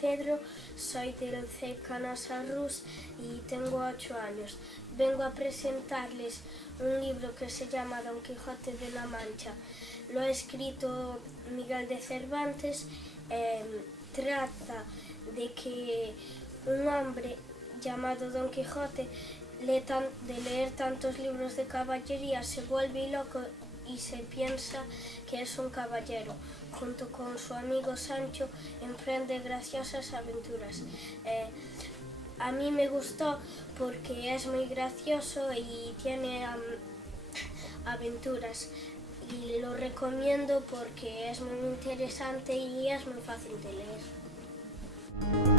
Pedro, soy del CEP Canasa Rus y tengo 8 años. Vengo a presentarles un libro que se llama Don Quijote de la Mancha. Lo ha escrito Miguel de Cervantes. Trata de que un hombre llamado Don Quijote, de leer tantos libros de caballería, se vuelve loco y se piensa que es un caballero. Junto con su amigo Sancho emprende graciosas aventuras. A mí me gustó porque es muy gracioso y tiene aventuras. Y lo recomiendo porque es muy interesante y es muy fácil de leer.